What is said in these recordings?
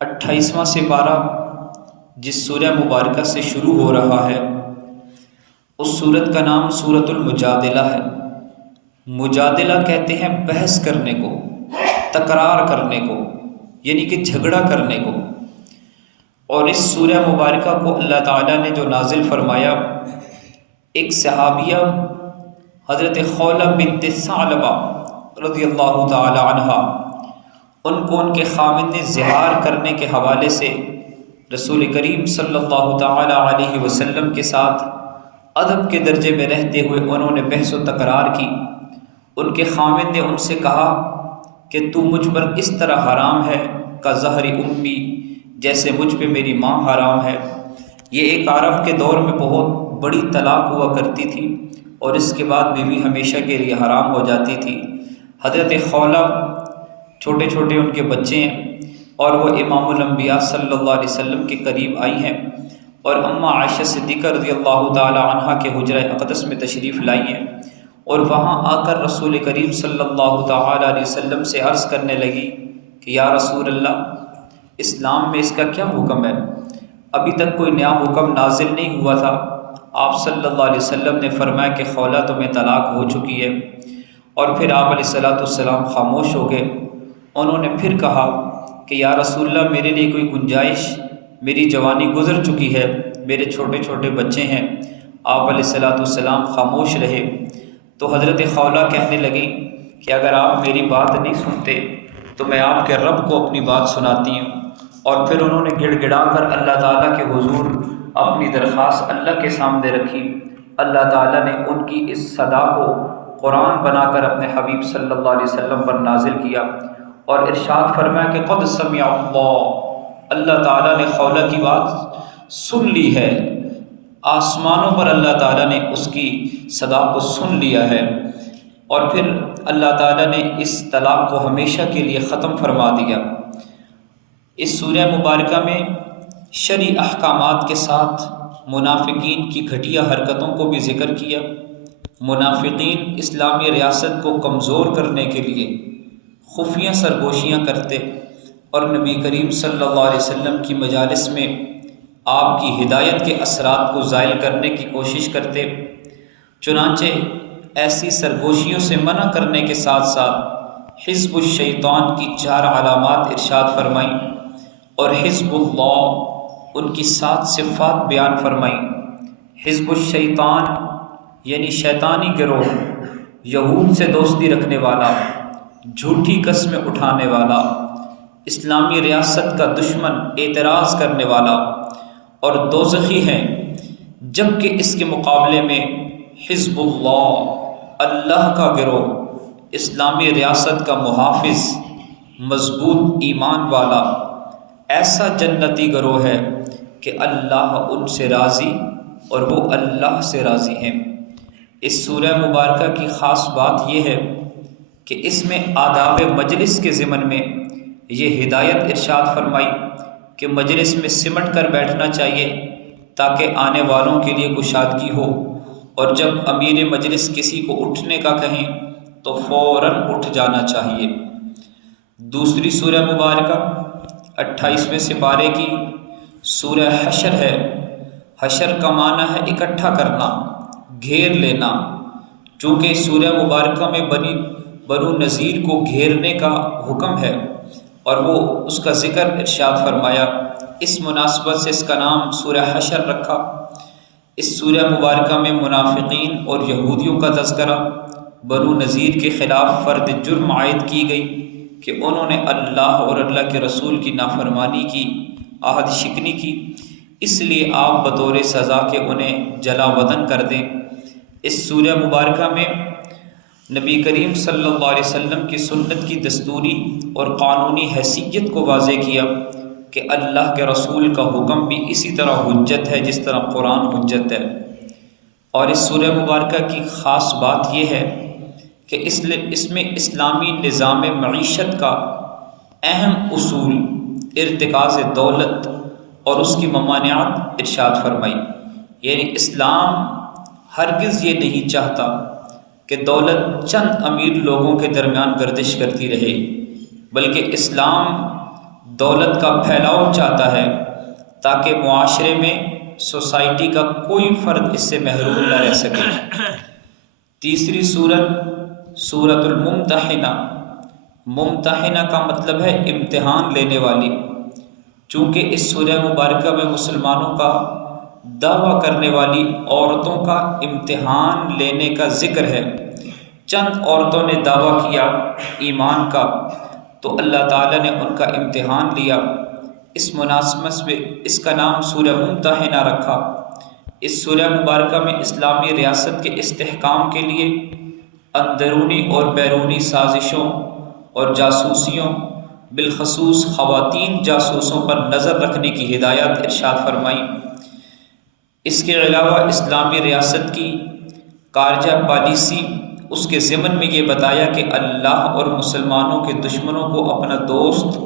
28واں سپارہ جس سورہ مبارکہ سے شروع ہو رہا ہے اس سورت کا نام سورۃ المجادلہ ہے۔ مجادلہ کہتے ہیں بحث کرنے کو، تکرار کرنے کو، یعنی کہ جھگڑا کرنے کو۔ اور اس سورہ مبارکہ کو اللہ تعالیٰ نے جو نازل فرمایا، ایک صحابیہ حضرت خولہ بنت ثعلبہ رضی اللہ تعالی عنہا، ان کو ان کے خاوند نے زہار کرنے کے حوالے سے رسول کریم صلی اللہ تعالی علیہ وسلم کے ساتھ ادب کے درجے میں رہتے ہوئے انہوں نے بحث و تکرار کی۔ ان کے خاوند نے ان سے کہا کہ تو مجھ پر اس طرح حرام ہے کا ظہر امی، جیسے مجھ پہ میری ماں حرام ہے۔ یہ ایک عرب کے دور میں بہت بڑی طلاق ہوا کرتی تھی اور اس کے بعد بیوی ہمیشہ کے لیے حرام ہو جاتی تھی۔ حضرت خولہ چھوٹے چھوٹے ان کے بچے ہیں اور وہ امام الانبیاء صلی اللہ علیہ وسلم کے قریب آئی ہیں اور اماں عائشہ صدیقہ رضی اللہ تعالی عنہا کے حجرہ اقدس میں تشریف لائی ہیں، اور وہاں آ کر رسول کریم صلی اللہ تعالی علیہ وسلم سے عرض کرنے لگی کہ یا رسول اللہ، اسلام میں اس کا کیا حکم ہے؟ ابھی تک کوئی نیا حکم نازل نہیں ہوا تھا۔ آپ صلی اللہ علیہ وسلم نے فرمایا کہ خولہ تمہیں طلاق ہو چکی ہے، اور پھر آپ علیہ السلام خاموش ہو گئے۔ انہوں نے پھر کہا کہ یا رسول اللہ، میرے لیے کوئی گنجائش، میری جوانی گزر چکی ہے، میرے چھوٹے چھوٹے بچے ہیں۔ آپ علیہ السلام خاموش رہے۔ تو حضرت خولہ کہنے لگی کہ اگر آپ میری بات نہیں سنتے تو میں آپ کے رب کو اپنی بات سناتی ہوں۔ اور پھر انہوں نے گڑ گڑا کر اللہ تعالیٰ کے حضور اپنی درخواست اللہ کے سامنے رکھی۔ اللہ تعالیٰ نے ان کی اس صدا کو قرآن بنا کر اپنے حبیب صلی اللہ علیہ وسلم پر نازل کیا اور ارشاد فرمایا کہ قد سمع اللہ تعالیٰ نے خولہ کی بات سن لی ہے۔ آسمانوں پر اللہ تعالیٰ نے اس کی صدا کو سن لیا ہے، اور پھر اللہ تعالیٰ نے اس طلاق کو ہمیشہ کے لیے ختم فرما دیا۔ اس سورہ مبارکہ میں شرعی احکامات کے ساتھ منافقین کی گھٹیا حرکتوں کو بھی ذکر کیا۔ منافقین اسلامی ریاست کو کمزور کرنے کے لیے خفیہ سرگوشیاں کرتے اور نبی کریم صلی اللہ علیہ وسلم کی مجالس میں آپ کی ہدایت کے اثرات کو زائل کرنے کی کوشش کرتے۔ چنانچہ ایسی سرگوشیوں سے منع کرنے کے ساتھ ساتھ حزب الشیطان کی 4 علامات ارشاد فرمائیں اور حزب اللہ ان کی 7 صفات بیان فرمائیں۔ حزب الشیطان یعنی شیطانی گروہ، یہود سے دوستی رکھنے والا، جھوٹی قسمیں اٹھانے والا، اسلامی ریاست کا دشمن، اعتراض کرنے والا اور دوزخی ہیں، جبکہ اس کے مقابلے میں حزب اللہ کا گروہ اسلامی ریاست کا محافظ، مضبوط ایمان والا، ایسا جنتی گروہ ہے کہ اللہ ان سے راضی اور وہ اللہ سے راضی ہیں۔ اس سورہ مبارکہ کی خاص بات یہ ہے کہ اس میں آداب مجلس کے ضمن میں یہ ہدایت ارشاد فرمائی کہ مجلس میں سمٹ کر بیٹھنا چاہیے تاکہ آنے والوں کے لیے کشادگی ہو، اور جب امیر مجلس کسی کو اٹھنے کا کہیں تو فوراً اٹھ جانا چاہیے۔ دوسری سورہ مبارکہ 28ویں سپارے کی سورہ حشر ہے۔ حشر کا معنی ہے اکٹھا کرنا، گھیر لینا۔ چونکہ سورہ مبارکہ میں بنو نذیر کو گھیرنے کا حکم ہے اور وہ اس کا ذکر ارشاد فرمایا، اس مناسبت سے اس کا نام سورہ حشر رکھا۔ اس سورہ مبارکہ میں منافقین اور یہودیوں کا تذکرہ، بنو نذیر کے خلاف فرد جرم عائد کی گئی کہ انہوں نے اللہ اور اللہ کے رسول کی نافرمانی کی، عہد شکنی کی، اس لیے آپ بطور سزا کے انہیں جلا وطن کر دیں۔ اس سورہ مبارکہ میں نبی کریم صلی اللہ علیہ وسلم کی سنت کی دستوری اور قانونی حیثیت کو واضح کیا کہ اللہ کے رسول کا حکم بھی اسی طرح حجت ہے جس طرح قرآن حجت ہے۔ اور اس سورہ مبارکہ کی خاص بات یہ ہے کہ اس میں اسلامی نظام معیشت کا اہم اصول ارتکاز دولت اور اس کی ممانعت ارشاد فرمائی۔ یعنی اسلام ہرگز یہ نہیں چاہتا کہ دولت چند امیر لوگوں کے درمیان گردش کرتی رہے، بلکہ اسلام دولت کا پھیلاؤ چاہتا ہے تاکہ معاشرے میں سوسائٹی کا کوئی فرد اس سے محروم نہ رہ سکے۔ تیسری صورت سورۃ الممتحنہ۔ ممتحنہ کا مطلب ہے امتحان لینے والی۔ چونکہ اس سورہ مبارکہ میں مسلمانوں کا دعویٰ کرنے والی عورتوں کا امتحان لینے کا ذکر ہے، چند عورتوں نے دعویٰ کیا ایمان کا تو اللہ تعالیٰ نے ان کا امتحان لیا، اس مناسبت میں اس کا نام سورہ ممتحنہ رکھا۔ اس سورہ مبارکہ میں اسلامی ریاست کے استحکام کے لیے اندرونی اور بیرونی سازشوں اور جاسوسیوں، بالخصوص خواتین جاسوسوں پر نظر رکھنے کی ہدایت ارشاد فرمائی۔ اس کے علاوہ اسلامی ریاست کی کارجہ پالیسی اس کے ضمن میں یہ بتایا کہ اللہ اور مسلمانوں کے دشمنوں کو اپنا دوست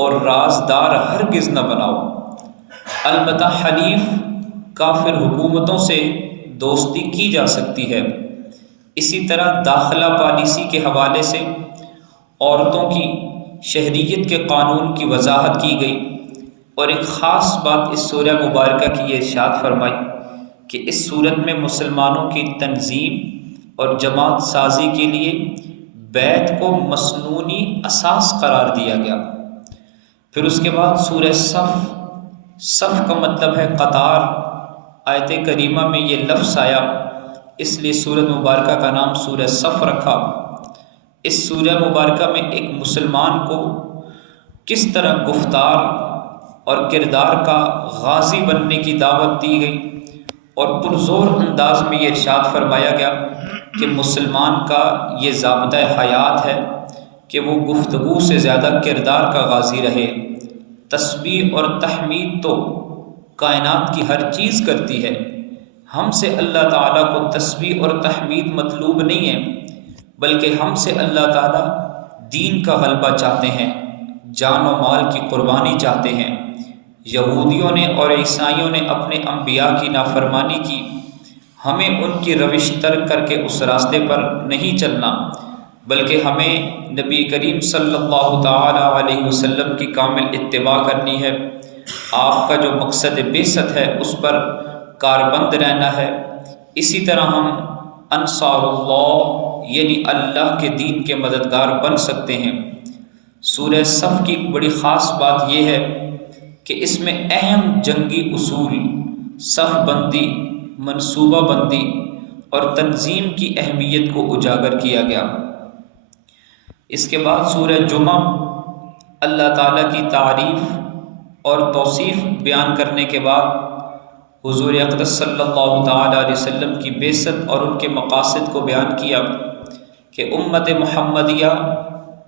اور رازدار ہرگز نہ بناؤ، البتہ حلیف کافر حکومتوں سے دوستی کی جا سکتی ہے۔ اسی طرح داخلہ پالیسی کے حوالے سے عورتوں کی شہریت کے قانون کی وضاحت کی گئی، اور ایک خاص بات اس سورہ مبارکہ کی یہ ارشاد فرمائی کہ اس صورت میں مسلمانوں کی تنظیم اور جماعت سازی کے لیے بیت کو مسنونی اساس قرار دیا گیا۔ پھر اس کے بعد سورہ صف کا مطلب ہے قطار۔ آیت کریمہ میں یہ لفظ آیا، اس لیے سورۃ مبارکہ کا نام سورہ صف رکھا۔ اس سورہ مبارکہ میں ایک مسلمان کو کس طرح گفتار اور کردار کا غازی بننے کی دعوت دی گئی، اور پرزور انداز میں یہ ارشاد فرمایا گیا کہ مسلمان کا یہ ضابطہ حیات ہے کہ وہ گفتگو سے زیادہ کردار کا غازی رہے۔ تسبیح اور تحمید تو کائنات کی ہر چیز کرتی ہے، ہم سے اللہ تعالیٰ کو تسبیح اور تحمید مطلوب نہیں ہے، بلکہ ہم سے اللہ تعالیٰ دین کا غلبہ چاہتے ہیں، جان و مال کی قربانی چاہتے ہیں۔ یہودیوں نے اور عیسائیوں نے اپنے انبیاء کی نافرمانی کی، ہمیں ان کی روش ترک کر کے اس راستے پر نہیں چلنا، بلکہ ہمیں نبی کریم صلی اللہ تعالی علیہ وسلم کی کامل اتباع کرنی ہے۔ آپ کا جو مقصد بعثت ہے اس پر کاربند رہنا ہے۔ اسی طرح ہم انصار اللہ یعنی اللہ کے دین کے مددگار بن سکتے ہیں۔ سورہ صف کی بڑی خاص بات یہ ہے کہ اس میں اہم جنگی اصول، صف بندی، منصوبہ بندی اور تنظیم کی اہمیت کو اجاگر کیا گیا۔ اس کے بعد سورہ جمعہ اللہ تعالیٰ کی تعریف اور توصیف بیان کرنے کے بعد حضور اقدس صلی اللہ تعالیٰ علیہ وسلم کی بعثت اور ان کے مقاصد کو بیان کیا کہ امت محمدیہ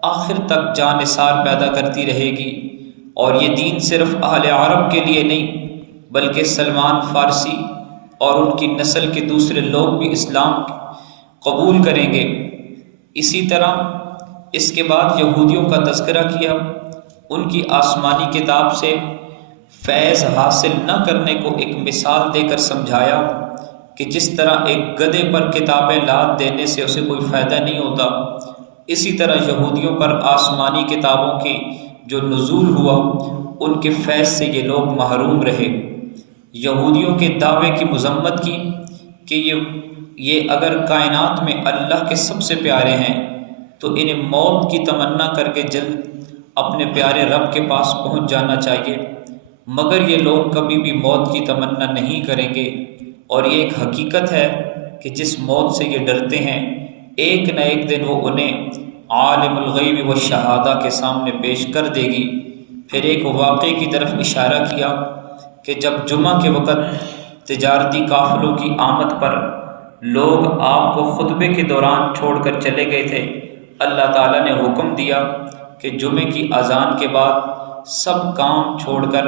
آخر تک جان نثار پیدا کرتی رہے گی، اور یہ دین صرف اہل عرب کے لیے نہیں بلکہ سلمان فارسی اور ان کی نسل کے دوسرے لوگ بھی اسلام قبول کریں گے۔ اسی طرح اس کے بعد یہودیوں کا تذکرہ کیا، ان کی آسمانی کتاب سے فیض حاصل نہ کرنے کو ایک مثال دے کر سمجھایا کہ جس طرح ایک گدھے پر کتابیں لاد دینے سے اسے کوئی فائدہ نہیں ہوتا، اسی طرح یہودیوں پر آسمانی کتابوں کی جو نزول ہوا ان کے فیض سے یہ لوگ محروم رہے۔ یہودیوں کے دعوے کی مذمت کی کہ یہ اگر کائنات میں اللہ کے سب سے پیارے ہیں تو انہیں موت کی تمنا کر کے جلد اپنے پیارے رب کے پاس پہنچ جانا چاہیے، مگر یہ لوگ کبھی بھی موت کی تمنا نہیں کریں گے، اور یہ ایک حقیقت ہے کہ جس موت سے یہ ڈرتے ہیں ایک نہ ایک دن وہ انہیں عالم الغیب والشہادہ کے سامنے پیش کر دے گی۔ پھر ایک واقعے کی طرف اشارہ کیا کہ جب جمعہ کے وقت تجارتی قافلوں کی آمد پر لوگ آپ کو خطبے کے دوران چھوڑ کر چلے گئے تھے، اللہ تعالیٰ نے حکم دیا کہ جمعے کی اذان کے بعد سب کام چھوڑ کر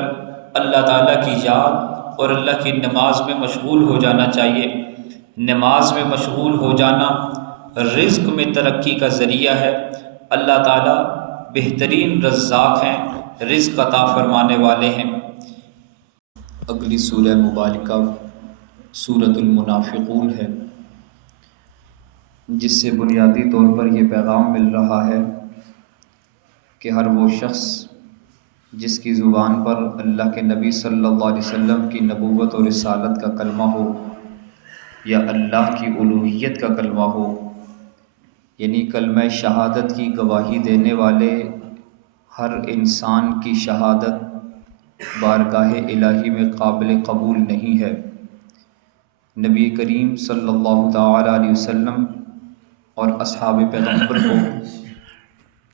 اللہ تعالیٰ کی یاد اور اللہ کی نماز میں مشغول ہو جانا چاہیے۔ نماز میں مشغول ہو جانا رزق میں ترقی کا ذریعہ ہے۔ اللہ تعالیٰ بہترین رزاق ہیں، رزق عطا فرمانے والے ہیں۔ اگلی سورہ مبارکہ سورۃ المنافقون ہے، جس سے بنیادی طور پر یہ پیغام مل رہا ہے کہ ہر وہ شخص جس کی زبان پر اللہ کے نبی صلی اللہ علیہ وسلم کی نبوت اور رسالت کا کلمہ ہو یا اللہ کی الوہیت کا کلمہ ہو، یعنی کلمہ شہادت کی گواہی دینے والے ہر انسان کی شہادت بارگاہ الہی میں قابل قبول نہیں ہے۔ نبی کریم صلی اللہ تعالی علیہ وسلم اور اصحاب پیغمبر کو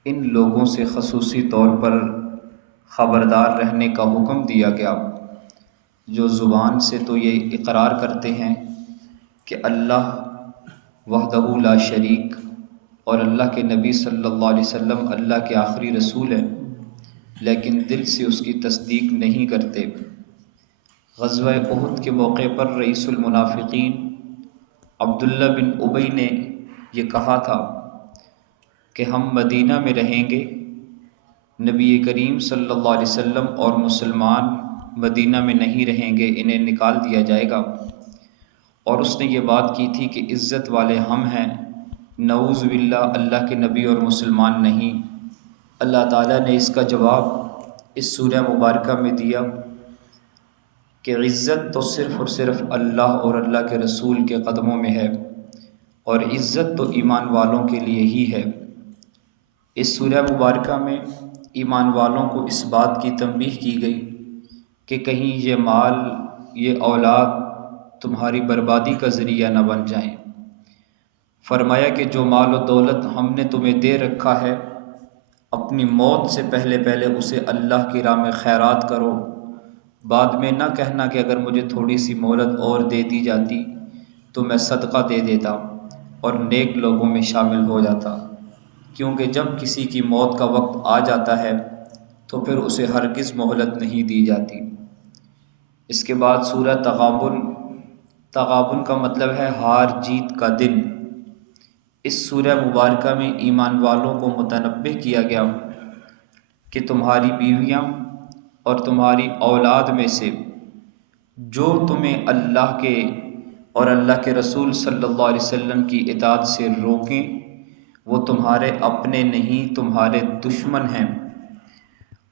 ان لوگوں سے خصوصی طور پر خبردار رہنے کا حکم دیا گیا جو زبان سے تو یہ اقرار کرتے ہیں کہ اللہ وحدہ لا شریک اور اللہ کے نبی صلی اللہ علیہ وسلم اللہ کے آخری رسول ہیں، لیکن دل سے اس کی تصدیق نہیں کرتے۔ غزوہ احد کے موقع پر رئیس المنافقین عبداللہ بن ابی نے یہ کہا تھا کہ ہم مدینہ میں رہیں گے، نبی کریم صلی اللہ علیہ وسلم اور مسلمان مدینہ میں نہیں رہیں گے، انہیں نکال دیا جائے گا۔ اور اس نے یہ بات کی تھی کہ عزت والے ہم ہیں، نعوذ باللہ اللہ کے نبی اور مسلمان نہیں۔ اللہ تعالیٰ نے اس کا جواب اس سورہ مبارکہ میں دیا کہ عزت تو صرف اور صرف اللہ اور اللہ کے رسول کے قدموں میں ہے، اور عزت تو ایمان والوں کے لیے ہی ہے۔ اس سورہ مبارکہ میں ایمان والوں کو اس بات کی تنبیہ کی گئی کہ کہیں یہ مال، یہ اولاد تمہاری بربادی کا ذریعہ نہ بن جائیں۔ فرمایا کہ جو مال و دولت ہم نے تمہیں دے رکھا ہے، اپنی موت سے پہلے اسے اللہ کی راہ میں خیرات کرو، بعد میں نہ کہنا کہ اگر مجھے تھوڑی سی مہلت اور دے دی جاتی تو میں صدقہ دے دیتا اور نیک لوگوں میں شامل ہو جاتا، کیونکہ جب کسی کی موت کا وقت آ جاتا ہے تو پھر اسے ہرگز مہلت نہیں دی جاتی۔ اس کے بعد سورہ تغابن کا مطلب ہے ہار جیت کا دن۔ اس سورہ مبارکہ میں ایمان والوں کو متنبہ کیا گیا کہ تمہاری بیویاں اور تمہاری اولاد میں سے جو تمہیں اللہ کے اور اللہ کے رسول صلی اللہ علیہ وسلم کی اطاعت سے روکیں، وہ تمہارے اپنے نہیں، تمہارے دشمن ہیں،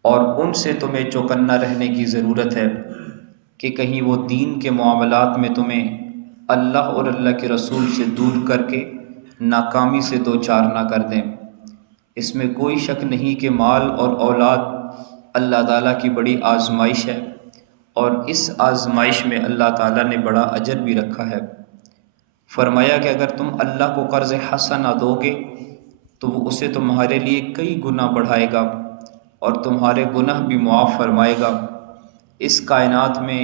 اور ان سے تمہیں چوکنا رہنے کی ضرورت ہے کہ کہیں وہ دین کے معاملات میں تمہیں اللہ اور اللہ کے رسول سے دور کر کے ناکامی سے دوچار نہ کر دیں۔ اس میں کوئی شک نہیں کہ مال اور اولاد اللہ تعالیٰ کی بڑی آزمائش ہے، اور اس آزمائش میں اللہ تعالیٰ نے بڑا اجر بھی رکھا ہے۔ فرمایا کہ اگر تم اللہ کو قرض حسنہ دو گے تو وہ اسے تمہارے لیے کئی گنا بڑھائے گا اور تمہارے گناہ بھی معاف فرمائے گا۔ اس کائنات میں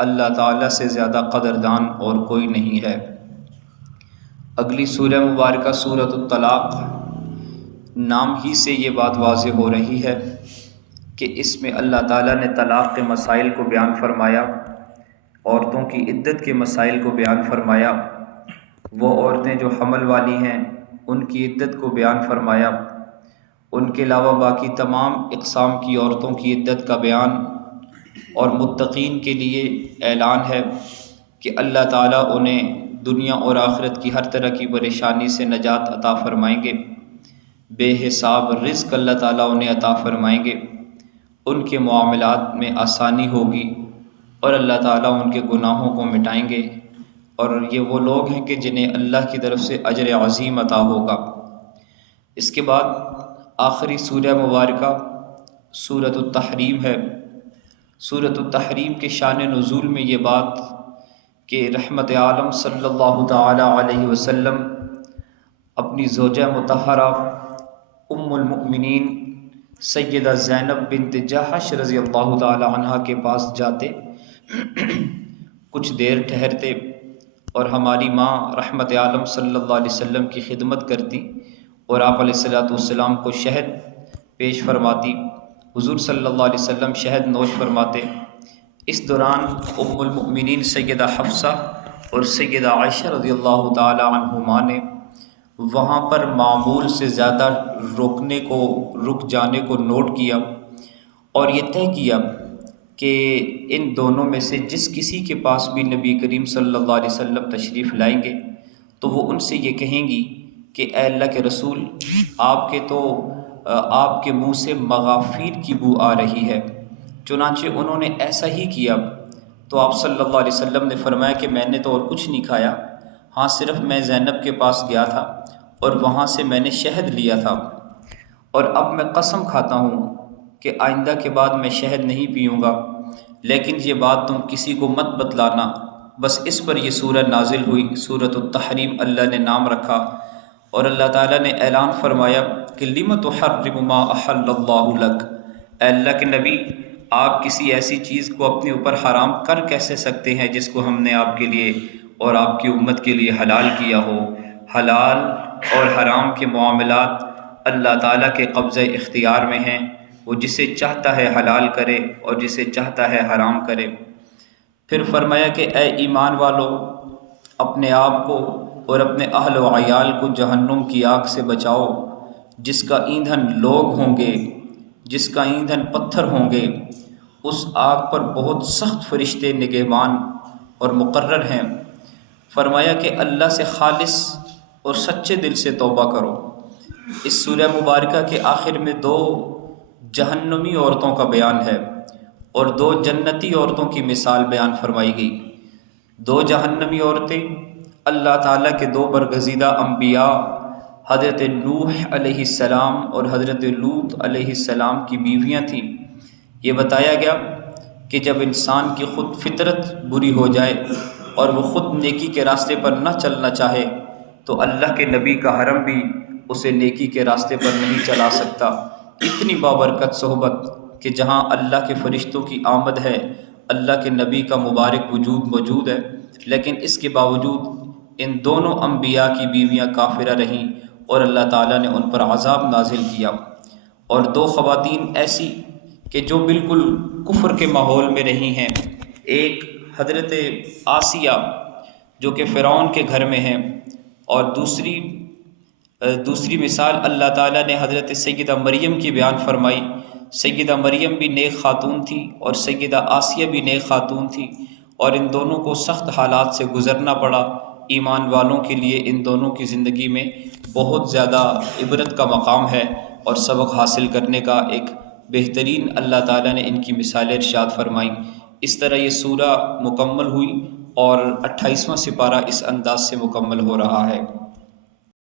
اللہ تعالیٰ سے زیادہ قدردان اور کوئی نہیں ہے۔ اگلی سورہ مبارکہ سورۃ الطلاق، نام ہی سے یہ بات واضح ہو رہی ہے کہ اس میں اللہ تعالیٰ نے طلاق کے مسائل کو بیان فرمایا، عورتوں کی عدت کے مسائل کو بیان فرمایا، وہ عورتیں جو حمل والی ہیں ان کی عدت کو بیان فرمایا، ان کے علاوہ باقی تمام اقسام کی عورتوں کی عدت کا بیان، اور متقین کے لیے اعلان ہے کہ اللہ تعالیٰ انہیں دنیا اور آخرت کی ہر طرح کی پریشانی سے نجات عطا فرمائیں گے، بے حساب رزق اللہ تعالیٰ انہیں عطا فرمائیں گے، ان کے معاملات میں آسانی ہوگی، اور اللہ تعالیٰ ان کے گناہوں کو مٹائیں گے، اور یہ وہ لوگ ہیں کہ جنہیں اللہ کی طرف سے اجر عظیم عطا ہوگا۔ اس کے بعد آخری سورہ مبارکہ سورۃ التحریم ہے۔ سورۃ التحریم کے شان نزول میں یہ بات کہ رحمت عالم صلی اللہ تعالی علیہ وسلم اپنی زوجہ مطہرہ ام المؤمنین سیدہ زینب بنت جحش رضی اللہ تعالی عنہ کے پاس جاتے، کچھ دیر ٹھہرتے اور ہماری ماں رحمت عالم صلی اللہ علیہ وسلم کی خدمت کرتی اور آپ علیہ الصلوۃ والسلام کو شہد پیش فرماتی، حضور صلی اللہ علیہ وسلم شہد نوش فرماتے۔ اس دوران ام المؤمنین سیدہ حفصہ اور سیدہ عائشہ رضی اللہ تعالی عنہما نے وہاں پر معمول سے زیادہ رک جانے کو نوٹ کیا اور یہ طے کیا کہ ان دونوں میں سے جس کسی کے پاس بھی نبی کریم صلی اللہ علیہ وسلم تشریف لائیں گے تو وہ ان سے یہ کہیں گی کہ اے اللہ کے رسول، آپ کے تو آپ کے منہ سے مغافیر کی بو آ رہی ہے۔ چنانچہ انہوں نے ایسا ہی کیا تو آپ صلی اللہ علیہ وسلم نے فرمایا کہ میں نے تو اور کچھ نہیں کھایا، ہاں صرف میں زینب کے پاس گیا تھا اور وہاں سے میں نے شہد لیا تھا، اور اب میں قسم کھاتا ہوں کہ آئندہ کے بعد میں شہد نہیں پیوں گا، لیکن یہ بات تم کسی کو مت بتلانا۔ بس اس پر یہ سورہ نازل ہوئی، سورۃ التحریم اللہ نے نام رکھا، اور اللہ تعالیٰ نے اعلان فرمایا کہ لِمَ تُحَرِّمُ مَا أَحَلَّ اللَّهُ لَكَ، اے اللہ کے نبی آپ کسی ایسی چیز کو اپنے اوپر حرام کر کیسے سکتے ہیں جس کو ہم نے آپ کے لیے اور آپ کی امت کے لیے حلال کیا ہو۔ حلال اور حرام کے معاملات اللہ تعالیٰ کے قبضہ اختیار میں ہیں، وہ جسے چاہتا ہے حلال کرے اور جسے چاہتا ہے حرام کرے۔ پھر فرمایا کہ اے ایمان والو، اپنے آپ کو اور اپنے اہل و عیال کو جہنم کی آگ سے بچاؤ، جس کا ایندھن لوگ ہوں گے، جس کا ایندھن پتھر ہوں گے۔ اس آگ پر بہت سخت فرشتے نگہبان اور مقرر ہیں۔ فرمایا کہ اللہ سے خالص اور سچے دل سے توبہ کرو۔ اس سورہ مبارکہ کے آخر میں 2 جہنمی عورتوں کا بیان ہے اور 2 جنتی عورتوں کی مثال بیان فرمائی گئی۔ 2 جہنمی عورتیں اللہ تعالیٰ کے 2 برگزیدہ انبیاء حضرت نوح علیہ السلام اور حضرت لوط علیہ السلام کی بیویاں تھیں۔ یہ بتایا گیا کہ جب انسان کی خود فطرت بری ہو جائے اور وہ خود نیکی کے راستے پر نہ چلنا چاہے تو اللہ کے نبی کا حرم بھی اسے نیکی کے راستے پر نہیں چلا سکتا۔ اتنی بابرکت صحبت کہ جہاں اللہ کے فرشتوں کی آمد ہے، اللہ کے نبی کا مبارک وجود موجود ہے، لیکن اس کے باوجود ان دونوں انبیاء کی بیویاں کافرہ رہیں اور اللہ تعالیٰ نے ان پر عذاب نازل کیا۔ اور 2 خواتین ایسی کہ جو بالکل کفر کے ماحول میں رہی ہیں، ایک حضرت آسیہ جو کہ فرعون کے گھر میں ہیں، اور دوسری مثال اللہ تعالیٰ نے حضرت سیدہ مریم کی بیان فرمائی۔ سیدہ مریم بھی نیک خاتون تھی اور سیدہ آسیہ بھی نیک خاتون تھی، اور ان دونوں کو سخت حالات سے گزرنا پڑا۔ ایمان والوں کے لیے ان دونوں کی زندگی میں بہت زیادہ عبرت کا مقام ہے اور سبق حاصل کرنے کا ایک بہترین اللہ تعالیٰ نے ان کی مثالیں ارشاد فرمائیں۔ اس طرح یہ سورہ مکمل ہوئی اور 28واں سپارہ اس انداز سے مکمل ہو رہا ہے۔